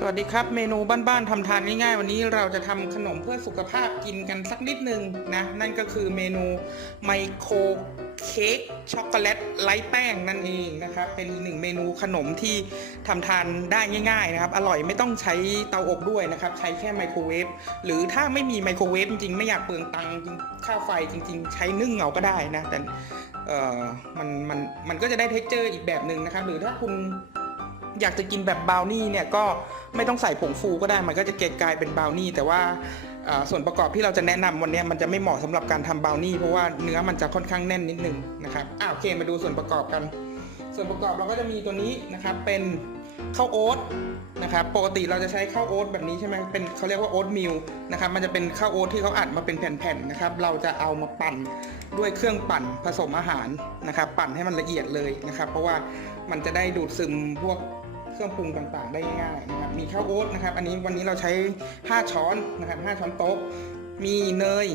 สวัสดีครับ เมนูบ้านๆทำทานง่ายๆ วันนี้เราจะทำขนมเพื่อสุขภาพกินกันสักนิดนึงนะ นั่นก็คือเมนูไมโครเค้กช็อกโกแลตไร้แป้งนั่นเองนะครับ เป็นหนึ่งเมนูขนมที่ทำทานได้ง่ายๆนะครับ อร่อยไม่ต้องใช้เตาอบด้วยนะครับ ใช้แค่ไมโครเวฟหรือถ้าไม่มีไมโครเวฟจริงๆ ไม่อยากเปลืองตังค์ค่าไฟจริง ๆ ใช้นึ่งเอาก็ได้นะแต่เออมันมันมันก็จะได้เท็กเจอร์อีกแบบหนึ่งนะครับ หรือถ้าคุณ อยากจะกินแบบบราวนี่เนี่ยก็ไม่ต้องใส่ผงฟูก็ได้มันก็จะเกลกลายเป็นบราวนี่แต่ว่าส่วนประกอบที่เราจะแนะนำวันนี้มันจะไม่เหมาะสำหรับการทำบราวนี่เพราะว่าเนื้อมันจะค่อนข้างแน่นนิดนึงนะครับอ่าโอเคมาดูส่วนประกอบกัน ส่วนประกอบเราก็จะมีตัวนี้นะครับเป็นข้าวโอ๊ตนะครับปกติเราจะใช้ข้าวโอ๊ตแบบนี้ใช่ไหมเป็นเขาเรียกว่าโอ๊ตมิลนะครับมันจะเป็นข้าวโอ๊ตที่เขาอัดมาเป็นแผ่นๆนะครับเราจะเอามาปั่นด้วยเครื่องปั่นผสมอาหารนะครับปั่นให้มันละเอียดเลยนะครับเพราะว่ามันจะได้ดูดซึมพวก เครื่องปรุงต่างๆ ได้ง่ายๆนะครับมีข้าวโอ๊ตนะครับ อันนี้วันนี้เราใช้ 5 ช้อนนะครับ5ช้อนโต๊ะ มีเนย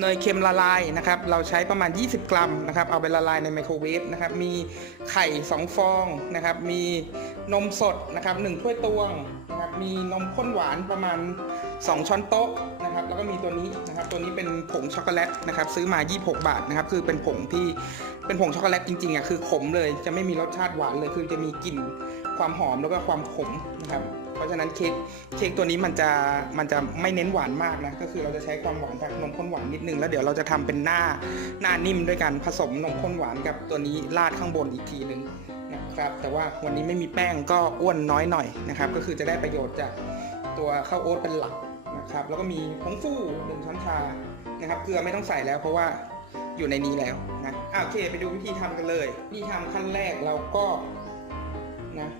เนยเค็มละลายนะครับ เราใช้ประมาณ 20 กรัมนะครับ เอาไปละลายในไมโครเวฟนะครับ มีไข่ 2 ฟองนะครับ มีนมสดนะครับ1ถ้วยตวงนะครับ มีนมข้นหวานประมาณ 2 ช้อนโต๊ะนะครับแล้วก็มีตัวนี้นะครับตัวนี้เป็นผงช็อกโกแลตนะครับซื้อมา 26 บาทนะครับคือเป็นผงที่เป็นผงช็อกโกแลตจริงๆอะคือขมเลยจะไม่มีรสชาติหวานเลยคือจะมีกลิ่นความหอมแล้วก็ความขมนะครับเพราะฉะนั้นเค้กเค้กตัวนี้มันจะมันจะไม่เน้นหวานมากนะก็คือเราจะใช้ความหวานจากนมข้นหวานนิดนึงแล้วเดี๋ยวเราจะทำเป็นหน้าหน้านิ่มด้วยการผสมนมข้นหวานกับตัวนี้ราดข้างบนอีกทีหนึ่งนะครับแต่ว่าวันนี้ไม่มีแป้งก็อ้วนน้อยหน่อยนะครับก็คือจะได้ประโยชน์จากตัวข้าวโอ๊ตเป็นหลัก ครับแล้วก็มีผงฟูหนึ่งช้อนชานะครับเกลือไม่ต้องใส่แล้วเพราะว่าอยู่ในนี้แล้วนะอะโอเคไปดูวิธีทำกันเลยวิธีทำขั้นแรกเราก็นะ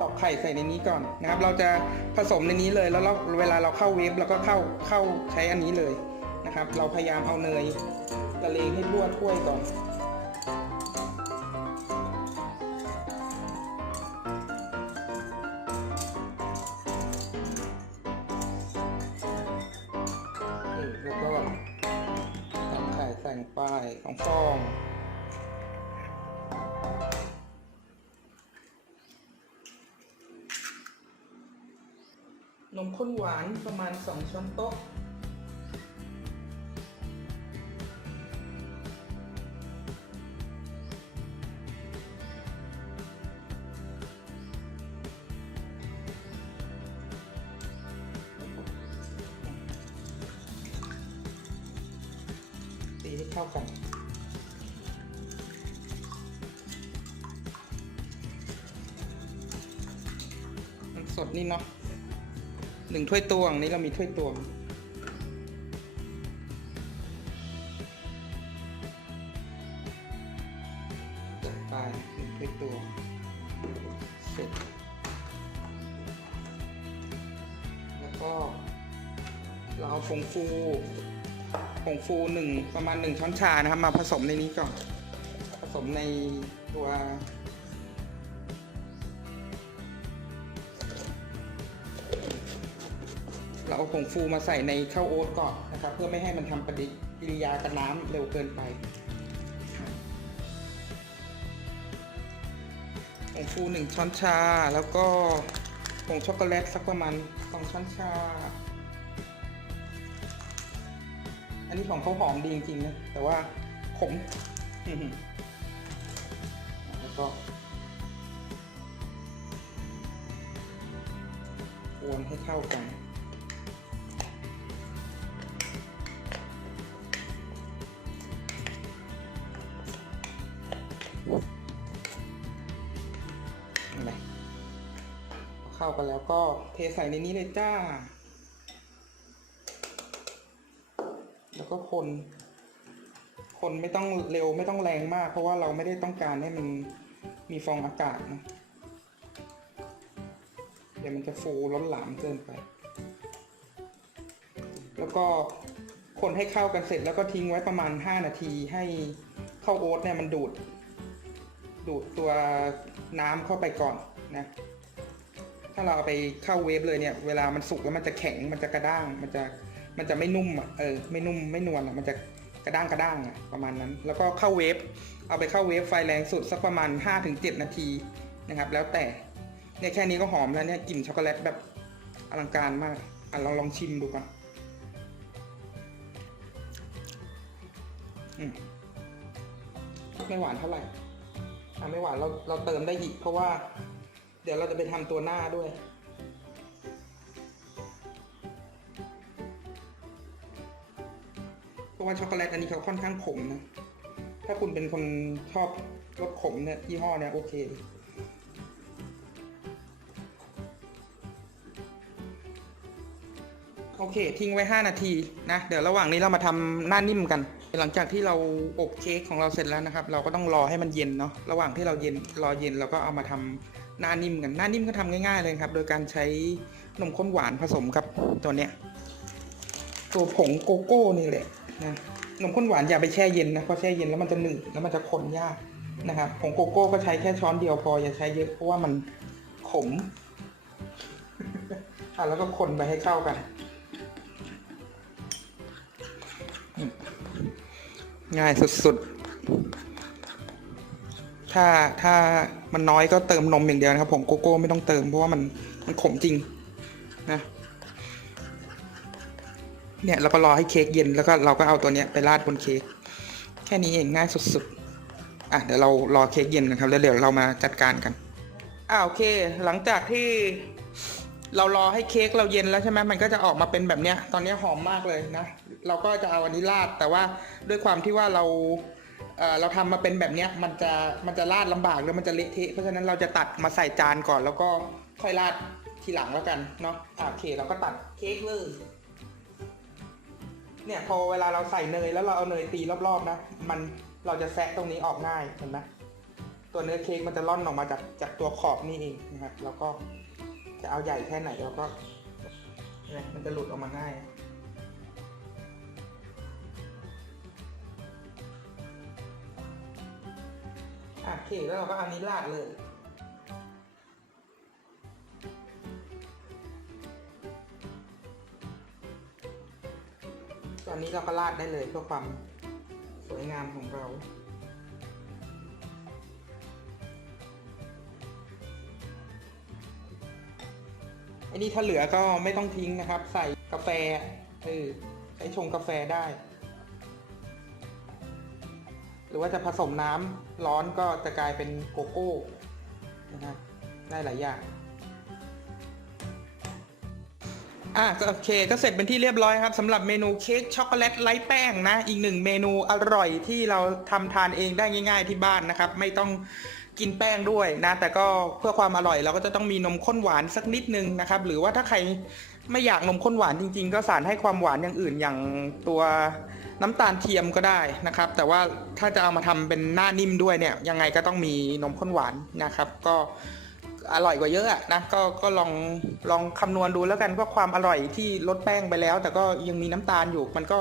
ตอกไข่ใส่ในนี้ก่อนนะครับ เราจะผสมในนี้เลยแล้วเราเวลาเราเข้าเวฟเราก็เข้าเข้าใช้อันนี้เลยนะครับ เราพยายามเอาเนยละเลงให้ทั่วถ้วยก่อน ลงไปสองฟอง นมข้นหวานประมาณ 2 ช้อนโต๊ะตีให้เข้ากัน สดนี่เนาะหนึ่งถ้วยตวงนี้เรามีถ้วยตวงจัดไปหนึ่งถ้วยตวงเสร็จแล้วก็ เราเอาผงฟูผงฟูหนึ่งประมาณหนึ่งช้อนชานะครับ มาผสมในนี้ก่อน ผสมในตัว เอาผงฟูมาใส่ในข้าวโอ๊ตก่อนนะครับ เพื่อไม่ให้มันทำปฏิกิริยากับน้ำเร็วเกินไปผงฟูหนึ่งช้อนชา แล้วก็ผงช็อกโกแลตสักประมาณสองช้อนชา อันนี้ของเขาหอมดีจริงๆนะแต่ว่าขมแล้วก็คนให้เข้ากันากันแล้วก็เทใส่ในนี้เลยจ้า แล้วก็คน คนไม่ต้องเร็วไม่ต้องแรงมาก เพราะว่าเราไม่ได้ต้องการให้มันมีฟองอากาศนะเดี๋ยวมันจะฟูล้นหลามเกินไป แล้วก็คนให้เข้ากันเสร็จแล้วก็ทิ้งไว้ประมาณ 5 นาทีให้ข้าวโอ๊ตเนี่ยมันดูด ดูดตัวน้ำเข้าไปก่อนนะ ถ้าเราเอาไปเข้าเวฟเลยเนี่ย เวลามันสุกแล้วมันจะแข็ง มันจะกระด้าง มันจะ มันจะไม่นุ่มอะ เออ ไม่นุ่ม ไม่นวลอะ มันจะกระด้างกระด้างอะ ประมาณนั้น แล้วก็เข้าเวฟ เอาไปเข้าเวฟไฟแรงสุดสักประมาณ 5-7 นาทีนะครับ แล้วแต่ เนี่ยแค่นี้ก็หอมแล้วเนี่ยกลิ่นช็อกโกแลตแบบอลังการมาก อะลองลองชิมดูก่อนอืมไม่หวานเท่าไหร่ อะไม่หวานเราเราเติมได้อีกเพราะว่า เดี๋ยวเราจะไปทำตัวหน้าด้วย เพราะว่าช็อกโกแลตอันนี้เขาค่อนข้างขมนะ ถ้าคุณเป็นคนชอบรสขมเนี่ยยี่ห้อเนี่ยโอเคโอเค ทิ้งไว้ 5 นาทีนะ เดี๋ยวระหว่างนี้เรามาทำหน้านิ่มกัน หลังจากที่เราอบเค้กของเราเสร็จแล้วนะครับ เราก็ต้องรอให้มันเย็นเนาะระหว่างที่เราเย็นรอเย็นเราก็เอามาทำ หน้านิ่มกันหน้านิ่มก็ทำง่าย ๆ เลยครับ โดยการใช้นมข้นหวานผสมกับตัวเนี้ยตัวผงโกโก้นี่แหละนะนมข้นหวานอย่าไปแช่เย็นนะเพราะแช่เย็นแล้วมันจะหนืดแล้วมันจะคนยากนะครับผงโกโก้ก็ใช้แค่ช้อนเดียวพออย่าใช้เยอะเพราะว่ามันขมอะแล้วก็คนไปให้เข้ากัน ง่ายสุดๆ ถ้าถ้ามันน้อยก็เติมนมอย่างเดียวนะครับ ผมโกโก้ไม่ต้องเติมเพราะว่ามันมันขมจริงนะเนี่ยเราก็รอให้เค้กเย็นแล้วก็เราก็เอาตัวเนี้ยไปราดบนเค้กแค่นี้เองง่ายสุดๆอะเดี๋ยวเรารอเค้กเย็นนะครับแล้วเดี๋ยวเรามาจัดการกันอ่าโอเค หลังจากที่เรารอให้เค้กเราเย็นแล้วใช่ไหมมันก็จะออกมาเป็นแบบเนี้ย ตอนนี้หอมมากเลยนะ เราก็จะเอาอันนี้ราดแต่ว่าด้วยความที่ว่าเรา เอ่อเราทำมาเป็นแบบเนี้ยมันจะมันจะราดลำบากแล้วมันจะเละเทะเพราะฉะนั้นเราจะตัดมาใส่จานก่อน แล้วก็ค่อยราดทีหลังแล้วกันเนาะอะโอเคเราก็ตัดเค้กเลยเนี่ยพอเวลาเราใส่เนยแล้วเราเอาเนยตีรอบๆนะมันเราจะแซะตรงนี้ออกง่ายเห็นไหมตัวเนื้อเค้กมันจะล่อนออกมาจากจากตัวขอบนี่เองนะครับแล้วก็จะเอาใหญ่แค่ไหนเราก็เนี่ยมันจะหลุดออกมาง่าย อะโอเคแล้วเราก็เอานี้ราดเลย ตอนนี้เราก็ราดได้เลยเพื่อความสวยงามของเราอันนี้ถ้าเหลือก็ไม่ต้องทิ้งนะครับ ใส่กาแฟเออใช้ชงกาแฟได้ หรือว่าจะผสมน้ำร้อนก็จะกลายเป็นโกโก้นะครับได้หลายอย่างอะก็โอเคก็เสร็จเป็นที่เรียบร้อยครับสำหรับเมนูเค้กช็อกโกแลตไร้แป้งนะ อีกหนึ่งเมนูอร่อยที่เราทำทานเองได้ง่าย ๆที่บ้านนะครับ ไม่ต้องกินแป้งด้วยนะ แต่ก็เพื่อความอร่อยเราก็จะต้องมีนมข้นหวานสักนิดนึงนะครับ หรือว่าถ้าใคร ไม่อยากนมข้นหวานจริง ๆ ก็สารให้ความหวานอย่างอื่นอย่างตัวน้ำตาลเทียมก็ได้นะครับ แต่ว่าถ้าจะเอามาทำเป็นหน้านิ่มด้วยเนี่ยยังไงก็ต้องมีนมข้นหวานนะครับ ก็อร่อยกว่าเยอะนะก็ก็ลองลองคำนวณดูแล้วกันว่าความอร่อยที่ลดแป้งไปแล้ว แต่ก็ยังมีน้ำตาลอยู่มันก็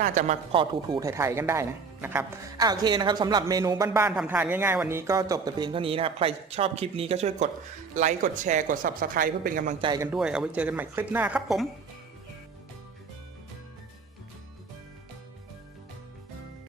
น่าจะมาพอถูๆไทยๆกันได้นะนะครับอ่าโอเคนะครับสำหรับเมนูบ้านๆทำทานง่ายๆ วันนี้ก็จบแต่เพียงเท่านี้นะครับ ใครชอบคลิปนี้ก็ช่วยกดไลค์กดแชร์กด subscribe เพื่อเป็นกำลังใจกันด้วย เอาไว้เจอกันใหม่คลิปหน้าครับผม